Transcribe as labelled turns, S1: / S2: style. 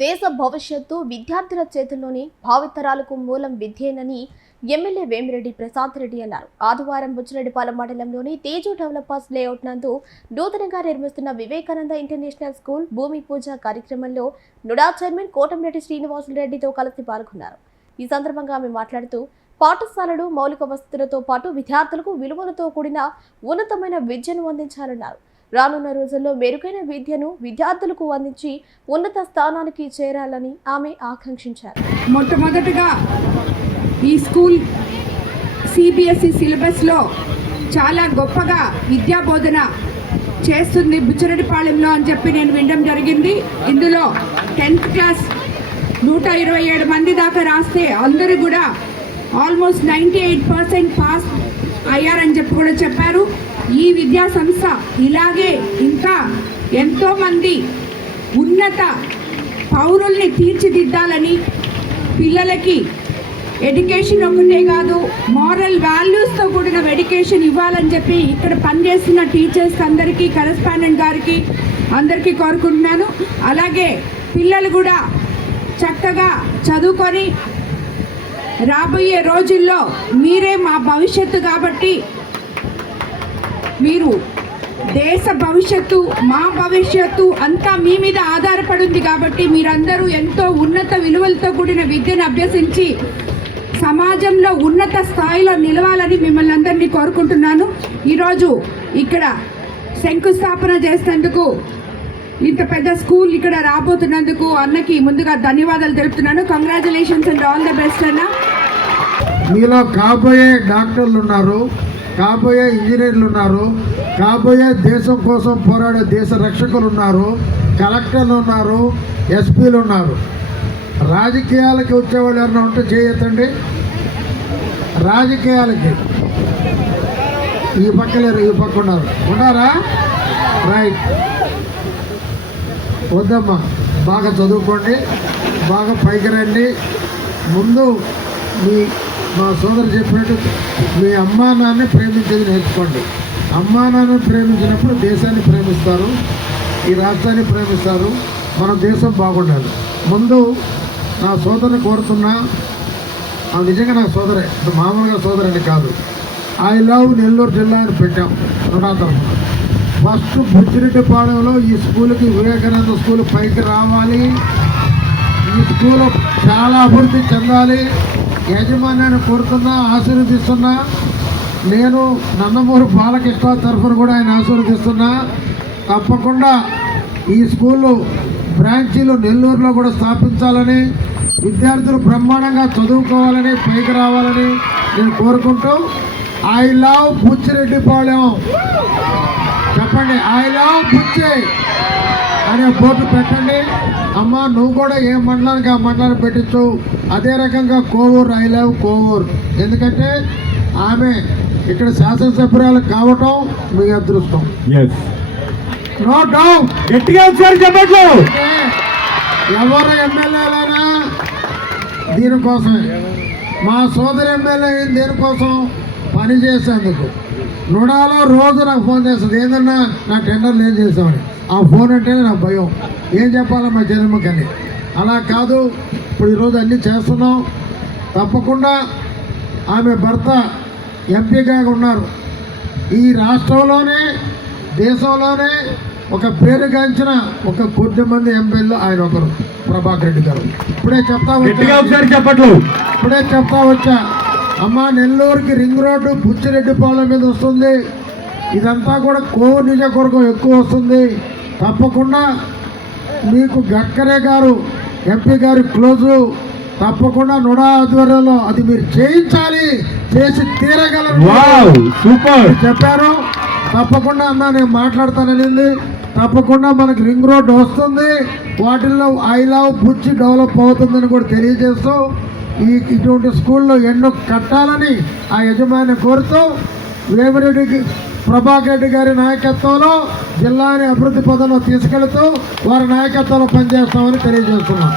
S1: దేశ భవిష్యత్తు విద్యార్థుల చేతుల్లోని భావితరాలకు మూలం విద్యేనని ఎమ్మెల్యే వేమిరెడ్డి ప్రసాద్ రెడ్డి అన్నారు. ఆదివారం బుచ్చిరెడ్డిపాలెం మండలంలోని తేజు డెవలపర్స్ లేఅవుట్ నందు నూతనంగా నిర్మిస్తున్న వివేకానంద ఇంటర్నేషనల్ స్కూల్ భూమి పూజ కార్యక్రమంలో నుడా చైర్మన్ కోటంరెడ్డి శ్రీనివాసులరెడ్డితో కలిసి పాల్గొన్నారు. ఈ సందర్భంగా ఆమె మాట్లాడుతూ పాఠశాలలు మౌలిక వసతులతో పాటు విద్యార్థులకు విలువలతో కూడిన ఉన్నతమైన విద్యను అందించాలన్నారు. రానున్న రోజుల్లో మెరుగైన విద్యను విద్యార్థులకు అందించి ఉన్నత స్థానానికి చేరాలని ఆమె ఆకాంక్షించారు.
S2: మొట్టమొదటగా ఈ స్కూల్ సిబిఎస్ఈ సిలబస్లో చాలా గొప్పగా విద్యా బోధన చేస్తుంది బుచ్చిరెడ్డిపాళెంలో అని చెప్పి నేను వినడం జరిగింది. ఇందులో టెన్త్ క్లాస్ నూట ఇరవై ఏడు మంది దాకా రాస్తే అందరూ కూడా almost ninety eight percent pass అయ్యారని చెప్పి కూడా చెప్పారు. ఈ విద్యా సంస్థ ఇలాగే ఇంకా ఎంతోమంది ఉన్నత పౌరుల్ని తీర్చిదిద్దాలని పిల్లలకి ఎడ్యుకేషన్ ఒకటే కాదు మారల్ వాల్యూస్తో కూడిన ఎడ్యుకేషన్ ఇవ్వాలని చెప్పి ఇక్కడ పనిచేస్తున్న టీచర్స్ అందరికీ కరెస్పాండెంట్ గారికి అందరికీ కోరుకుంటున్నాను. అలాగే పిల్లలు కూడా చక్కగా చదువుకొని రాబోయే రోజుల్లో మీరే మా భవిష్యత్తు కాబట్టి మీరు దేశ భవిష్యత్తు మా భవిష్యత్తు అంతా మీ మీద ఆధారపడి ఉంది కాబట్టి మీరందరూ ఎంతో ఉన్నత విలువలతో కూడిన విద్యను అభ్యసించి సమాజంలో ఉన్నత స్థాయిలో నిలవాలని మిమ్మల్ని అందరినీ కోరుకుంటున్నాను. ఈరోజు ఇక్కడ శంకుస్థాపన చేసేందుకు ఇంత పెద్ద స్కూల్ ఇక్కడ రాబోతున్నందుకు అన్నకి ముందుగా ధన్యవాదాలు తెలుపుతున్నాను. Congratulations and all the best అన్న.
S3: మీలో కాబోయే డాక్టర్లు ఉన్నారు కాబోయే ఇంజనీర్లు ఉన్నారు కాబోయే దేశం కోసం పోరాడే దేశ రక్షకులు ఉన్నారు కలెక్టర్లు ఉన్నారు ఎస్పీలు ఉన్నారు. రాజకీయాలకి వచ్చేవాళ్ళు ఎవరైనా ఉంటే చేయొద్దండి. రాజకీయాలకి. ఈ పక్క లేరు ఈ పక్క ఉన్నారు. ఉన్నారా రైట్ వద్దమ్మా. బాగా చదువుకోండి బాగా పైకి రండి. ముందు మీ మా సోదరు చెప్పినట్టు మీ అమ్మా నాన్న ప్రేమించేది నేర్చుకోండి. అమ్మా నాన్నని ప్రేమించినప్పుడు దేశాన్ని ప్రేమిస్తారు ఈ రాష్ట్రాన్ని ప్రేమిస్తారు మన దేశం బాగుండాలి. ముందు నా సోదరుని కోరుతున్నా ఆ నిజంగా నా సోదరే మామూలుగా సోదరని కాదు. ఐ లవ్ నెల్లూరు జిల్లా అని పెట్టాం రుణా తరఫున ఫస్ట్ బుచ్చిరెడ్డిపాళెంలో ఈ స్కూల్కి వివేకానంద స్కూల్ పైకి రావాలి. ఈ స్కూల్ చాలా అభివృద్ధి చెందాలి. యాజమాన్యాన్ని కోరుతున్నా ఆశీర్వదిస్తున్నా. నేను నందమూరి బాలకృష్ణ తరఫున కూడా ఆయన ఆశీర్వదిస్తున్నా. తప్పకుండా ఈ స్కూల్లో బ్రాంచీలు నెల్లూరులో కూడా స్థాపించాలని విద్యార్థులు బ్రహ్మాండంగా చదువుకోవాలని పైకి రావాలని నేను కోరుకుంటూ ఐ లవ్ బుచ్చిరెడ్డిపాళెం చెప్పండి. ఐ లవ్ బుచ్చి అనే బోర్డు పెట్టండి. అమ్మ నువ్వు కూడా ఏ మండలానికి ఆ మండలానికి పెట్టచ్చు అదే రకంగా కోవూరు ఐ లవ్ కోవూరు. ఎందుకంటే ఆమె ఇక్కడ శాసనసభ్యురాలు కావటం మీ అదృష్టం. నో డౌట్
S4: గట్టిగా చెప్పట్లు.
S3: ఎవరు ఎమ్మెల్యేలైనా దీనికోసమే. మా సోదరి ఎమ్మెల్యే దేనికోసం పని చేసేందుకు. నుడాలో రోజు నాకు ఫోన్ చేస్తుంది. ఏందన్నా నా టెండర్లు ఏం చేసామని ఆ ఫోన్ అంటేనే నాకు భయం. ఏం చెప్పాలి మా జన్మకని? అలా కాదు. ఇప్పుడు ఈరోజు అన్నీ చేస్తున్నాం. తప్పకుండా ఆమె భర్త ఎంపీగా ఉన్నారు. ఈ రాష్ట్రంలోనే దేశంలోనే ఒక పేరుగాంచిన ఒక కొద్ది మంది ఎంపీలు ఆయన ఒకరు ప్రభాకర్ రెడ్డి గారు. ఇప్పుడే చెప్తా వచ్చా. ఇప్పుడే చెప్తా వచ్చా. అమ్మ నెల్లూరుకి రింగ్ రోడ్డు బుచ్చిరెడ్డిపాలెం మీద వస్తుంది. ఇదంతా కూడా కోవూరు నియోజకవర్గం ఎక్కువ వస్తుంది. తప్పకుండా మీకు గడ్కరే గారు ఎంపీ గారి క్లోజు తప్పకుండా నుడా ఆధ్వర్యంలో అది మీరు చేయించాలి చేసి తీరగలరు.
S4: సూపర్
S3: చెప్పారు. తప్పకుండా అన్న నేను మాట్లాడతానని తప్పకుండా మనకి రింగ్ రోడ్ వస్తుంది. వాటిల్లో ఐ లవ్ బుచ్చి డెవలప్ అవుతుందని కూడా తెలియజేస్తూ ఈ ఇటువంటి స్కూల్లో ఎన్నో కట్టాలని ఆ యజమాని కోరుతూ వేమిరెడ్డి ప్రభాకర్ రెడ్డి గారి నాయకత్వంలో జిల్లాని అభివృద్ధి పదంలో తీసుకెళ్తూ వారి నాయకత్వంలో పనిచేస్తామని తెలియజేస్తున్నాం.